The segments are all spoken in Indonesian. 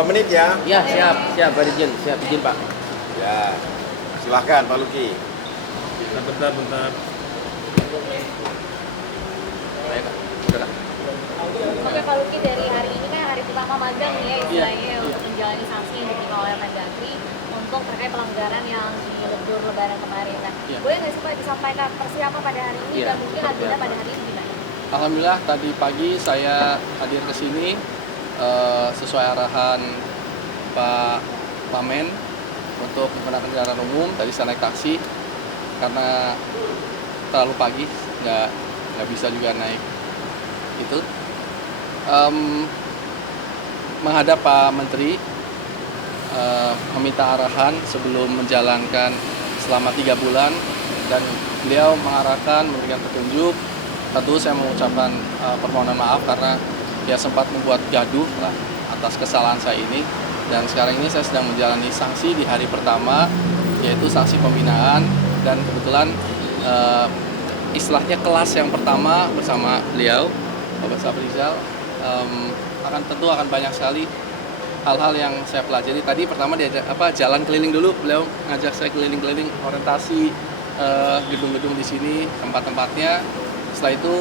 Berapa menit ya? Ya, siap Pak Dirjen, siap izin Pak. Ya, silahkan Pak Luki. Bentar. Baik, Kak. Udah, Kak. Oke Pak Luki, dari hari ini kan hari pertama magang ya istilahnya Iya. untuk menjalani sanksi yang diterima oleh Mendagri untuk terkait pelanggaran yang di libur Lebaran kemarin. Nah, Iya. boleh nggak sih Pak disampaikan persiapan pada hari ini Iya, dan mungkin agenda persiapan. pada hari ini gimana? Alhamdulillah tadi pagi saya hadir ke sini sesuai arahan Pak Pamen untuk menggunakan kendaraan umum. Tadi saya naik taksi karena terlalu pagi, nggak bisa juga naik itu. Menghadap Pak Menteri, meminta arahan sebelum menjalankan selama 3 bulan, dan beliau mengarahkan, memberikan petunjuk. Tentu saya mengucapkan permohonan maaf karena dia sempat membuat gaduh lah atas kesalahan saya ini, dan sekarang ini saya sedang menjalani sanksi di hari pertama, yaitu sanksi pembinaan, dan kebetulan istilahnya kelas yang pertama bersama beliau Bapak Safrizal, tentu akan banyak sekali hal-hal yang saya pelajari. Tadi pertama dia jalan keliling dulu, beliau ngajak saya keliling-keliling orientasi gedung-gedung di sini, tempat-tempatnya. Setelah itu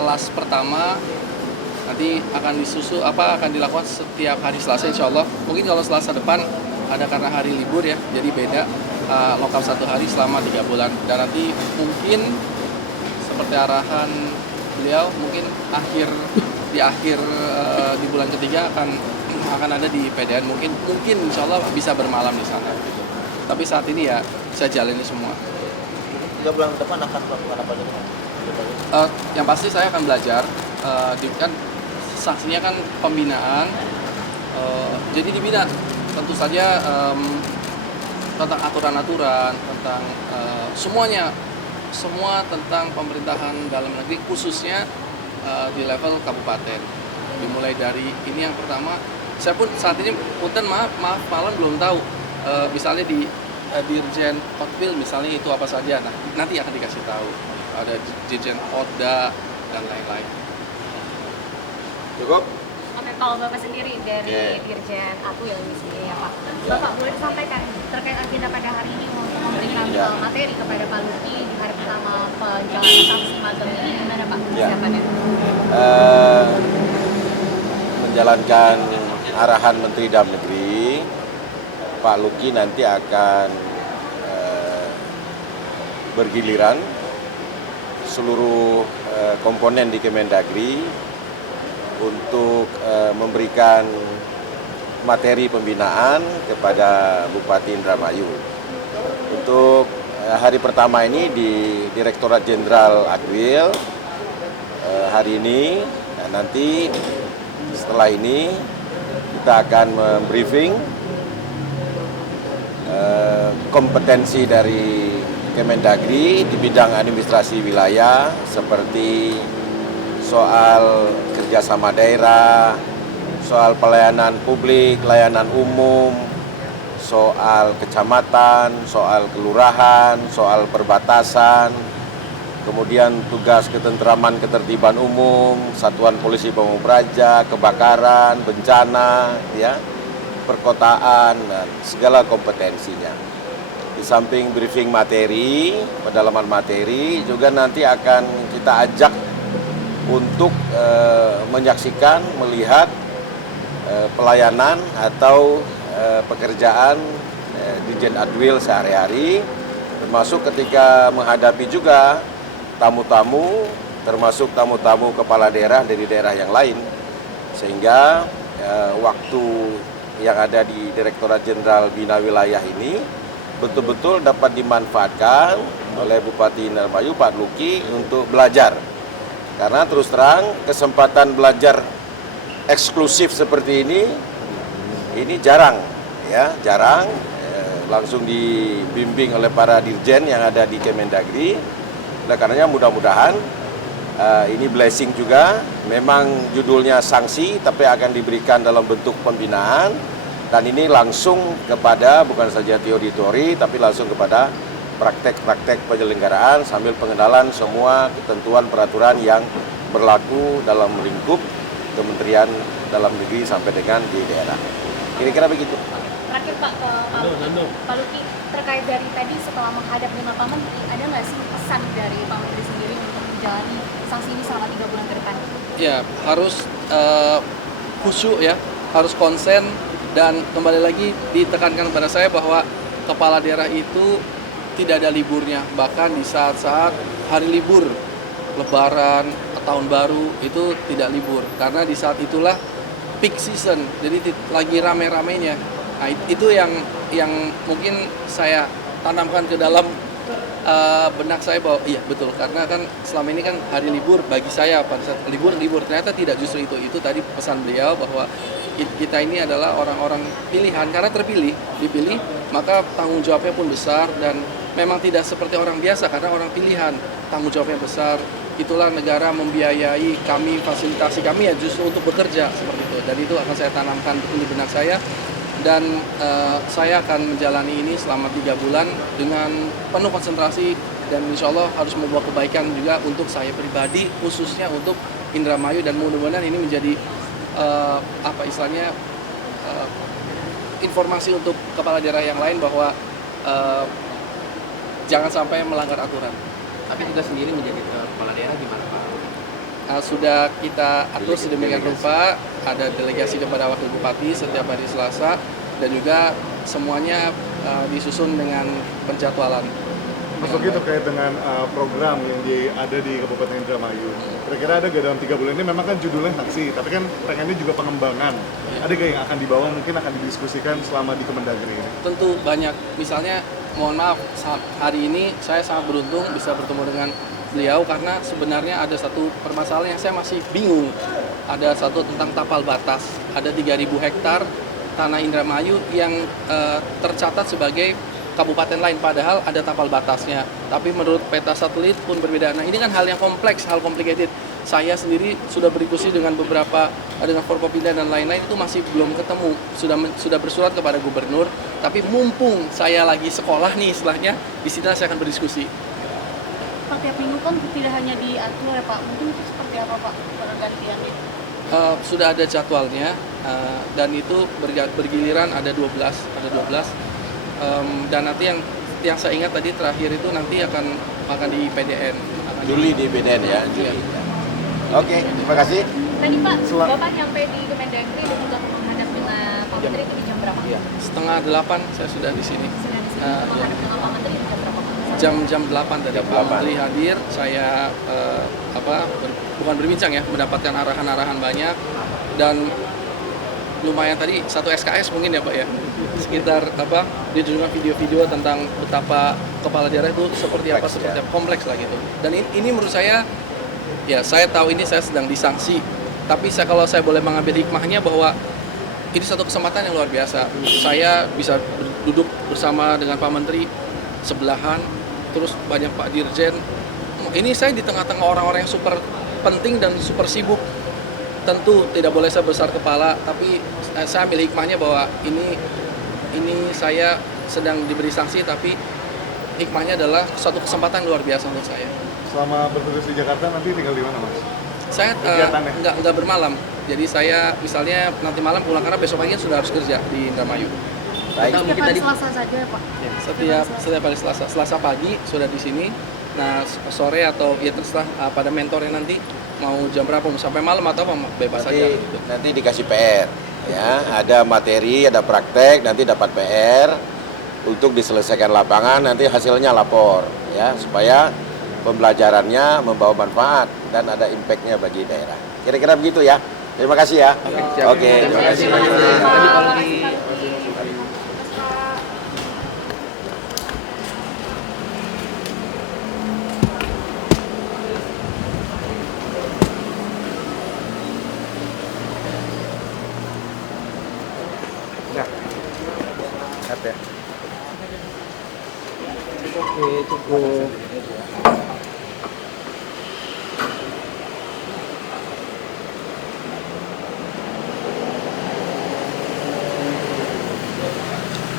kelas pertama nanti akan akan dilakukan setiap hari Selasa insya Allah. Mungkin kalau Selasa depan ada karena hari libur ya, jadi beda lokal 1 hari selama 3 bulan. Dan nanti mungkin seperti arahan beliau, mungkin di bulan ketiga akan ada di PDN, mungkin insya Allah bisa bermalam di sana gitu. Tapi saat ini ya saya jalani semua. 3 bulan ke depan akan melakukan apa lagi? Yang pasti saya akan belajar, kan sanksinya kan pembinaan, jadi dibina tentu saja tentang aturan-aturan, tentang semua tentang pemerintahan dalam negeri, khususnya di level kabupaten. Dimulai dari ini yang pertama, saya pun saat ini punten maaf malam belum tahu, misalnya di Dirjen Hotpil misalnya itu apa saja, nah nanti akan dikasih tahu. Ada Dirjen Oda dan lain-lain. Cukup? Oke, kalau Bapak sendiri dari Oke. Dirjen Atwil di sini ya Pak. Bapak boleh disampaikan terkait agenda pada hari ini untuk memberikan Ya. materi kepada Pak Luki di hari pertama penjalanan sanksi magang ini gimana Pak Ya. persiapannya? Menjalankan arahan Menteri Dalam Negeri, Pak Luki nanti akan bergiliran seluruh komponen di Kemendagri untuk memberikan materi pembinaan kepada Bupati Indramayu. Untuk hari pertama ini di Direktorat Jenderal Atwil hari ini, dan nanti setelah ini kita akan membriefing kompetensi dari Kemendagri di bidang administrasi wilayah, seperti soal kerjasama daerah, soal pelayanan publik, layanan umum, soal kecamatan, soal kelurahan, soal perbatasan, kemudian tugas ketentraman ketertiban umum, satuan polisi pamung praja, kebakaran, bencana, ya, perkotaan, dan segala kompetensinya. Di samping briefing materi, pendalaman materi, juga nanti akan kita ajak untuk menyaksikan, melihat pelayanan atau pekerjaan Dirjen Atwil sehari-hari, termasuk ketika menghadapi juga tamu-tamu, termasuk tamu-tamu kepala daerah dari daerah yang lain, sehingga waktu yang ada di Direktorat Jenderal Bina Wilayah ini betul-betul dapat dimanfaatkan oleh Bupati Indramayu Pak Luki untuk belajar. Karena terus terang kesempatan belajar eksklusif seperti ini jarang, ya, jarang. Langsung dibimbing oleh para dirjen yang ada di Kemendagri. Oleh karenanya mudah-mudahan ini blessing juga. Memang judulnya sanksi, tapi akan diberikan dalam bentuk pembinaan. Dan ini langsung kepada, bukan saja teori-teori, tapi langsung kepada praktek-praktek penyelenggaraan sambil pengenalan semua ketentuan peraturan yang berlaku dalam lingkup Kementerian Dalam Negeri sampai dengan di daerah. Kira-kira begitu. Terakhir Pak, ke Pak Luki, terkait dari tadi setelah menghadap 5 Pak Menteri, ada nggak sih pesan dari Pak Menteri sendiri untuk menjalani sanksi ini selama 3 bulan ke depan? Ya, harus khusyuk ya, harus konsen, dan kembali lagi ditekankan kepada saya bahwa kepala daerah itu tidak ada liburnya, bahkan di saat-saat hari libur, Lebaran, Tahun Baru itu tidak libur, karena di saat itulah peak season, jadi lagi rame-ramenya. Nah, itu yang mungkin saya tanamkan ke dalam benak saya bahwa iya betul, karena kan selama ini kan hari libur bagi saya pada saat libur ternyata tidak, justru itu tadi pesan beliau bahwa kita ini adalah orang-orang pilihan, karena dipilih maka tanggung jawabnya pun besar, dan memang tidak seperti orang biasa karena orang pilihan, tanggung jawabnya besar. Itulah negara membiayai kami, fasilitasi kami ya justru untuk bekerja seperti itu, dan itu akan saya tanamkan di benak saya. Dan saya akan menjalani ini selama 3 bulan dengan penuh konsentrasi, dan insya Allah harus membawa kebaikan juga untuk saya pribadi, khususnya untuk Indramayu, dan mudah-mudahan ini menjadi informasi untuk kepala daerah yang lain bahwa jangan sampai melanggar aturan. Tapi tugas sendiri menjadi kepala daerah gimana Pak? Sudah kita atur sedemikian rupa, ada delegasi kepada Wakil Bupati setiap hari Selasa, dan juga semuanya disusun dengan penjadwalan. Mas Luki, terkait dengan program yang ada di Kabupaten Indramayu, kira-kira ada gak dalam 3 bulan ini? Memang kan judulnya saksi, tapi kan pengennya juga pengembangan. Ada gak yang akan dibawa, mungkin akan didiskusikan selama di Kemendagri ini? Tentu banyak, misalnya mohon maaf, hari ini saya sangat beruntung bisa bertemu dengan beliau, karena sebenarnya ada satu permasalahan yang saya masih bingung. Ada satu tentang tapal batas, ada 3.000 hektar tanah Indramayu yang tercatat sebagai kabupaten lain, padahal ada tapal batasnya, tapi menurut peta satelit pun berbeda. Nah, ini kan hal yang kompleks, hal complicated. Saya sendiri sudah berdiskusi dengan beberapa, dengan Forkopimda dan lain-lain, itu masih belum ketemu. Sudah bersurat kepada gubernur, tapi mumpung saya lagi sekolah nih istilahnya, di sini saya akan berdiskusi. Pak, tiap minggu kan tidak hanya diatur ya Pak, mungkin itu seperti apa Pak pergantiannya? Sudah ada jadwalnya, dan itu bergiliran, ada 12. Dan nanti yang saya ingat tadi terakhir itu nanti akan di PDN. Juli di PDN ya, Juli. Oke, terima kasih. Tadi Pak, Bapak nyampe di Kemendagri dan juga menghadap dengan Pak Menteri itu di jam berapa? Iya. 7:30 saya sudah di sini. Sudah di sini menghadap dengan Pak Menteri jam berapa? Jam 8 tadi Pak Menteri hadir, saya bukan berbincang ya, mendapatkan arahan-arahan banyak, dan lumayan tadi 1 SKS mungkin ya Pak ya, sekitar ditunjukkan video-video tentang betapa kepala daerah itu seperti apa, kompleks lah gitu. Dan ini menurut saya, ya saya tahu ini saya sedang disanksi, tapi kalau saya boleh mengambil hikmahnya bahwa ini satu kesempatan yang luar biasa. Saya bisa duduk bersama dengan Pak Menteri sebelahan, terus banyak Pak Dirjen. Ini saya di tengah-tengah orang-orang yang super penting dan super sibuk. Tentu tidak boleh saya besar kepala, tapi saya ambil hikmahnya bahwa ini saya sedang diberi sanksi, tapi hikmahnya adalah suatu kesempatan luar biasa untuk saya. Selama bertugas di Jakarta nanti tinggal di mana Mas? Saya nggak bermalam, jadi saya misalnya nanti malam pulang karena besok pagi sudah harus kerja di Indramayu. Baik. Setiap hari Selasa saja ya Pak? Setiap hari Selasa pagi sudah di sini. Nah, sore atau ya terserah pada mentornya nanti mau jam berapa, mau sampai malam atau apa, bebas saja. Nanti dikasih PR, ya ada materi, ada praktek, nanti dapat PR untuk diselesaikan lapangan, nanti hasilnya lapor, ya supaya pembelajarannya membawa manfaat dan ada impactnya bagi daerah. Kira-kira begitu ya. Terima kasih ya. Oke, terima kasih. Tadi Pak Luki. Oke, cukup.